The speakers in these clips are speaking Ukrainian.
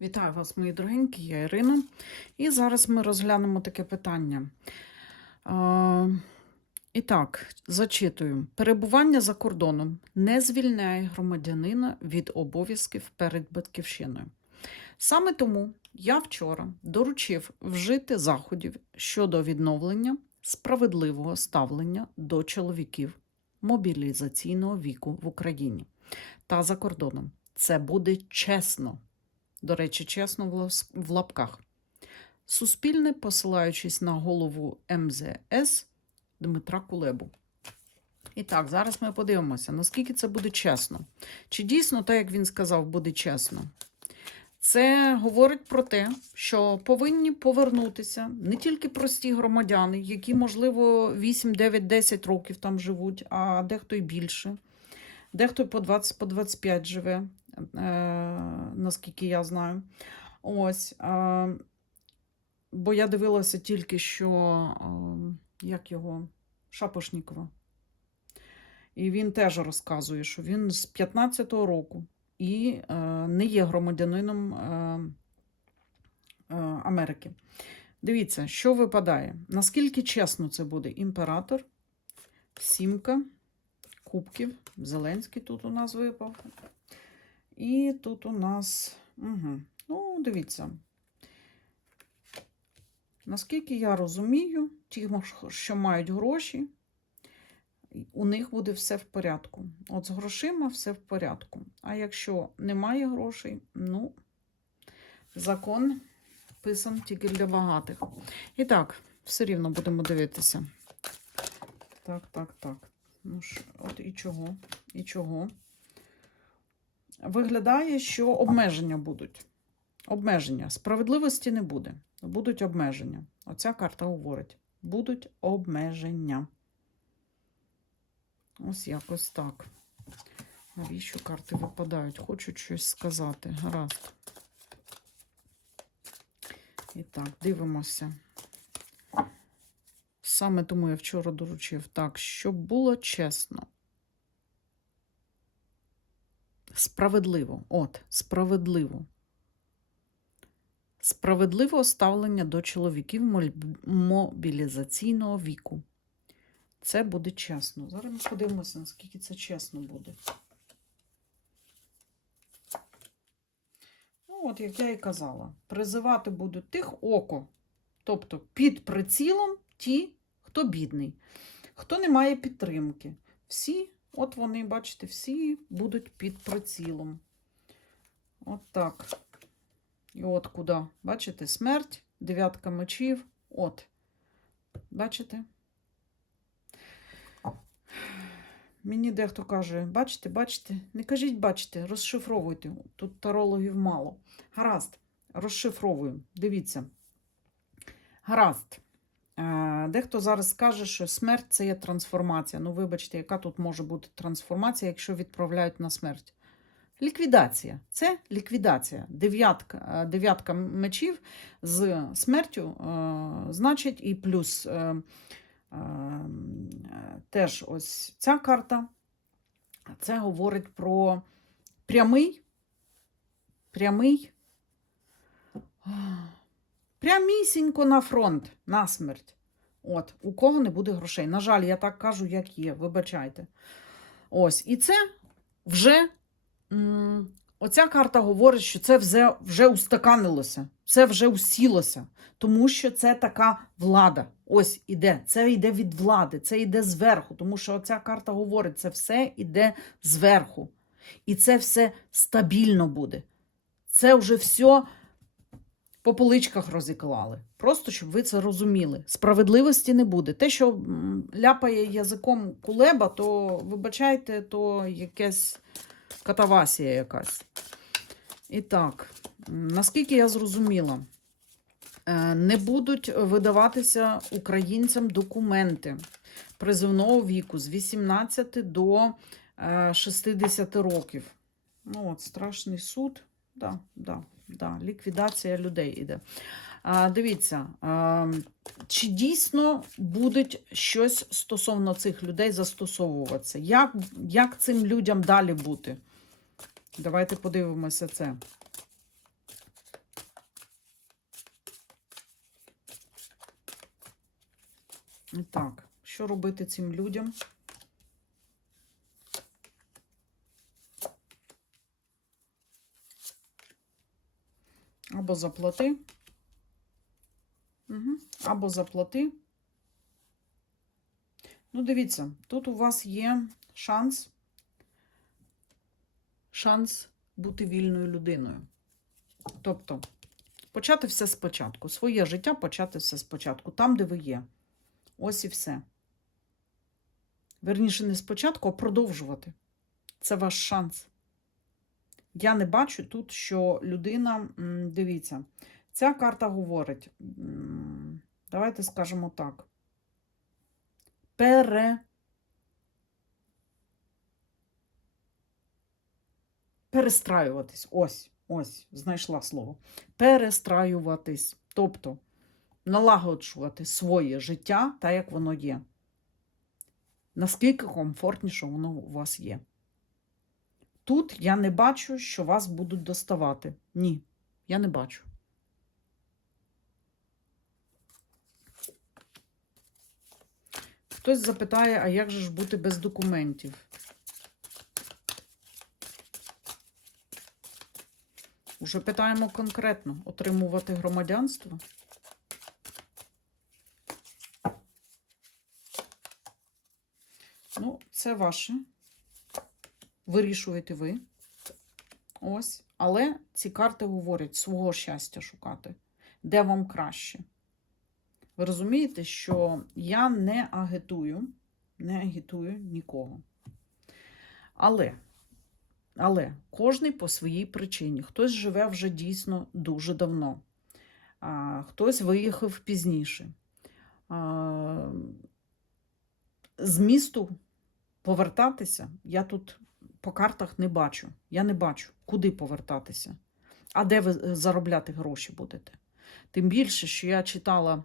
Вітаю вас, мої дорогенькі, я Ірина. І зараз ми розглянемо таке питання. А, і так, зачитую: перебування за кордоном не звільняє громадянина від обов'язків перед батьківщиною. Саме тому я вчора доручив вжити заходів щодо відновлення справедливого ставлення до чоловіків мобілізаційного віку в Україні та за кордоном. Це буде чесно. До речі, чесно в лапках. Суспільне, посилаючись на голову МЗС Дмитра Кулебу. І так, зараз ми подивимося, наскільки це буде чесно. Чи дійсно, так як він сказав, буде чесно? Це говорить про те, що повинні повернутися не тільки прості громадяни, які, можливо, 8, 9, 10 років там живуть, а дехто й більше. Дехто й по 20, по 25 живе, наскільки я знаю. Ось. Е, бо я дивилася тільки що, е, як його, Шапошнікова. І він теж розказує, що він з 15-го року і е, не є громадянином е, е, Америки. Дивіться, що випадає. Наскільки чесно це буде імператор, сімка, кубків, Зеленський тут у нас випав. І тут у нас. Угу. Ну, дивіться. Наскільки я розумію, ті, що мають гроші, у них буде все в порядку. От з грошима все в порядку. А якщо немає грошей, ну, закон писан тільки для багатих. І так, все рівно будемо дивитися. Так, так, так. Ну ж, от і чого? І чого? Виглядає, що обмеження будуть. Обмеження. Справедливості не буде. Будуть обмеження. Оця карта говорить. Будуть обмеження. Ось якось так. Навіщо карти випадають? Хочуть щось сказати. Гаразд. І так, дивимося. Саме тому я вчора доручив так, щоб було чесно. Справедливо. От, справедливо. Справедливе ставлення до чоловіків мобілізаційного віку. Це буде чесно. Зараз ми подивимося, наскільки це чесно буде. Ну, от, як я і казала, призивати будуть тих око, тобто під прицілом ті, хто бідний, хто не має підтримки. Всі, от вони, бачите, всі будуть під прицілом. От так. І от куди. Бачите, смерть, дев'ятка мечів. От. Бачите? Мені дехто каже, бачите, бачите, не кажіть, бачите, розшифровуйте. Тут тарологів мало. Гаразд, розшифровую. Дивіться. Гаразд. Е, Дехто зараз скаже, що смерть це є трансформація. Ну, вибачте, яка тут може бути трансформація, якщо відправляють на смерть? Ліквідація. Це ліквідація. Дев'ятка, е, дев'ятка мечів з смертю, е, значить, і плюс. Теж ось ця карта. Це говорить про прямий, прямий, прямісінько на фронт, на смерть. От, у кого не буде грошей. На жаль, я так кажу, як є, вибачайте. Ось, і це вже. м, Оця карта говорить, що це вже, вже устаканилося, це вже усілося, тому що це така влада. Ось іде. Це йде від влади, це йде зверху, тому що оця карта говорить, це все йде зверху. І це все стабільно буде. Це вже все по поличках розіклали. Просто щоб ви це розуміли. Справедливості не буде. Те, що ляпає язиком кулеба, то вибачайте, то якесь катавасія якась. І так, наскільки я зрозуміла, е, не будуть видаватися українцям документи призивного віку з 18 до е, 60 років. Ну, от, страшний суд. Да, да, да, ліквідація людей іде. А, Дивіться, а, чи дійсно буде щось стосовно цих людей застосовуватися? Як, Як цим людям далі бути? Давайте подивимося це. Так, що робити цим людям? Або заплати. Угу. Або заплати. Ну, дивіться, тут у вас є шанс, шанс бути вільною людиною. Тобто, почати все спочатку. Своє життя почати все спочатку, там, де ви є. Ось і все. Верніше, не спочатку, а продовжувати. Це ваш шанс. Я не бачу тут, що людина, дивіться, ця карта говорить, давайте скажемо так. Пере. Перестраюватись. Ось, ось, знайшла слово. Перестраюватись. Тобто налагоджувати своє життя так, як воно є. Наскільки комфортніше воно у вас є. Тут я не бачу, що вас будуть доставати. Ні, я не бачу. Хтось запитає, а як же ж бути без документів? Уже питаємо конкретно: отримувати громадянство? Ну, це ваше. Вирішуєте ви. Ось. Але ці карти говорять свого щастя шукати. Де вам краще? Ви розумієте, що я не агітую, не агітую нікого. Але, але кожний по своїй причині. Хтось живе вже дійсно дуже давно, а, хтось виїхав пізніше. А, з місту повертатися я тут по картах не бачу. Я не бачу, куди повертатися. А де ви е, заробляти гроші будете? Тим більше, що я читала,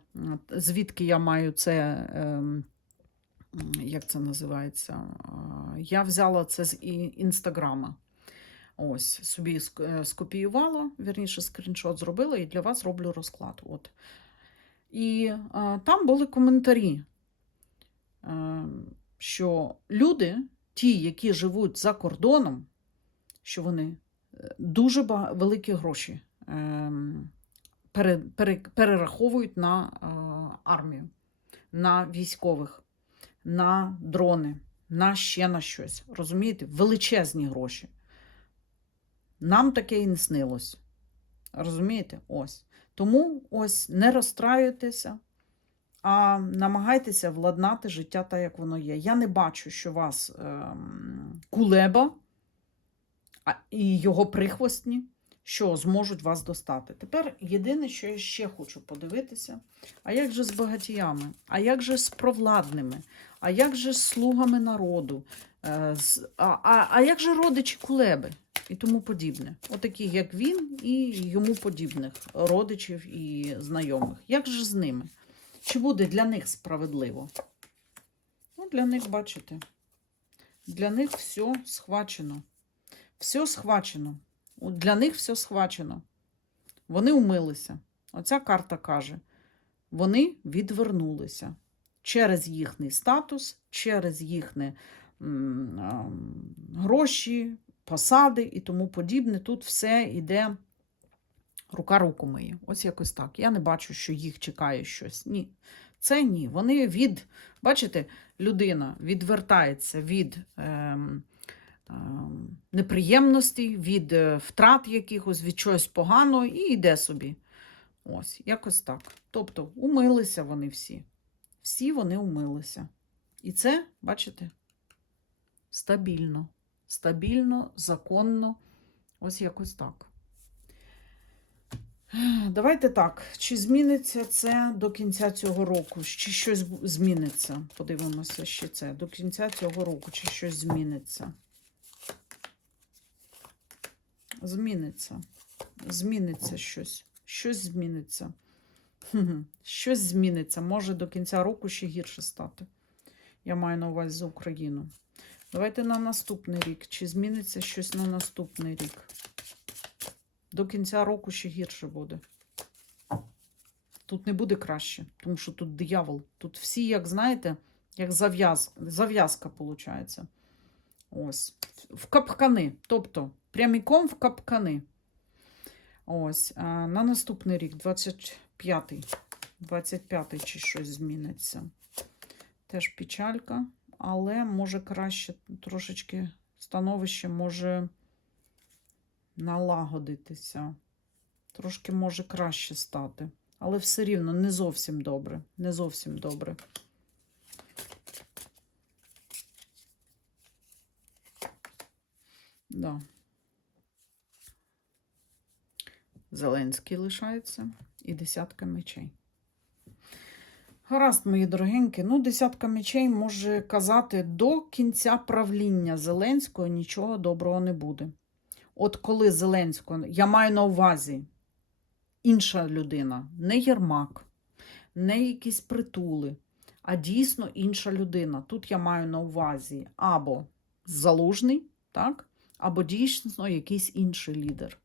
звідки я маю це, ем, як це називається? Я взяла це з інстаграма. Ось, собі е, скопіювала, вірніше, скріншот зробила і для вас роблю розклад. От. І а, там були коментарі, е, що люди, ті, які живуть за кордоном, що вони е, дуже великі гроші ем, пере, пере, перераховують на е, армію, на військових, на дрони, на ще на щось. Розумієте? Величезні гроші. Нам таке і не снилось. Розумієте? Ось. Тому ось не розстраюйтеся, а намагайтеся владнати життя так, як воно є. Я не бачу, що вас ем, кулеба і його прихвостні, що зможуть вас достати. Тепер єдине, що я ще хочу подивитися: а як же з багатіями, а як же з провладними, а як же з слугами народу, Е, а, а, а як же родичі кулеби і тому подібне? Отакі, як він, і йому подібних родичів і знайомих. Як же з ними? Чи буде для них справедливо? Ну, для них, бачите, для них все схвачено. Все схвачено. Для них все схвачено. Вони умилися. Оця карта каже: вони відвернулися через їхній статус, через їхні м, а, м, гроші, посади і тому подібне. Тут все йде рука руку миє. Ось якось так. Я не бачу, що їх чекає щось. Ні. Це ні. Вони від, бачите, людина відвертається від ем, ем, неприємностей, від е, втрат якихось, від чогось поганого і йде собі. Ось, якось так. Тобто, умилися вони всі. Всі вони умилися. І це, бачите, стабільно. Стабільно, законно. Ось якось так. Давайте так. Чи зміниться це до кінця цього року? Чи щось зміниться? Подивимося ще це. До кінця цього року, чи щось зміниться? Зміниться. Зміниться щось. Щось зміниться. Щось зміниться. Може до кінця року ще гірше стати. Я маю на увазі за Україну. Давайте на наступний рік. Чи зміниться щось на наступний рік? До кінця року ще гірше буде. Тут не буде краще, тому що тут диявол. Тут всі, як знаєте, як зав'яз, зав'язка виходить. Ось. В капкани. Тобто пряміком в капкани. Ось. А на наступний рік, 25-й. 25-й чи щось зміниться. Теж печалька, але може краще трошечки становище може налагодитися. Трошки може краще стати. Але все рівно не зовсім добре. Не зовсім добре. Да. Зеленський лишається і десятка мечей. Гаразд, мої дорогенькі. Ну, десятка мечей може казати, до кінця правління Зеленського нічого доброго не буде. От коли Зеленського, я маю на увазі інша людина, не Єрмак, не якісь притули, а дійсно інша людина. Тут я маю на увазі або залужний, так? або дійсно якийсь інший лідер.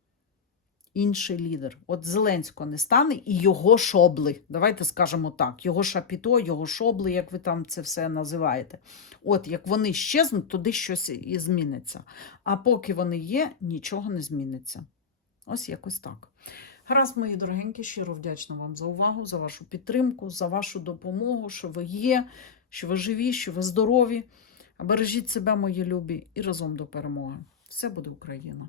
Інший лідер. От Зеленського не стане і його шобли. Давайте скажемо так: його шапіто, його шобли, як ви там це все називаєте. От як вони щезнуть, туди щось і зміниться. А поки вони є, нічого не зміниться. Ось якось так. Гаразд, мої дорогенькі, щиро вдячна вам за увагу, за вашу підтримку, за вашу допомогу, що ви є, що ви живі, що ви здорові. Бережіть себе, мої любі, і разом до перемоги. Все буде Україна!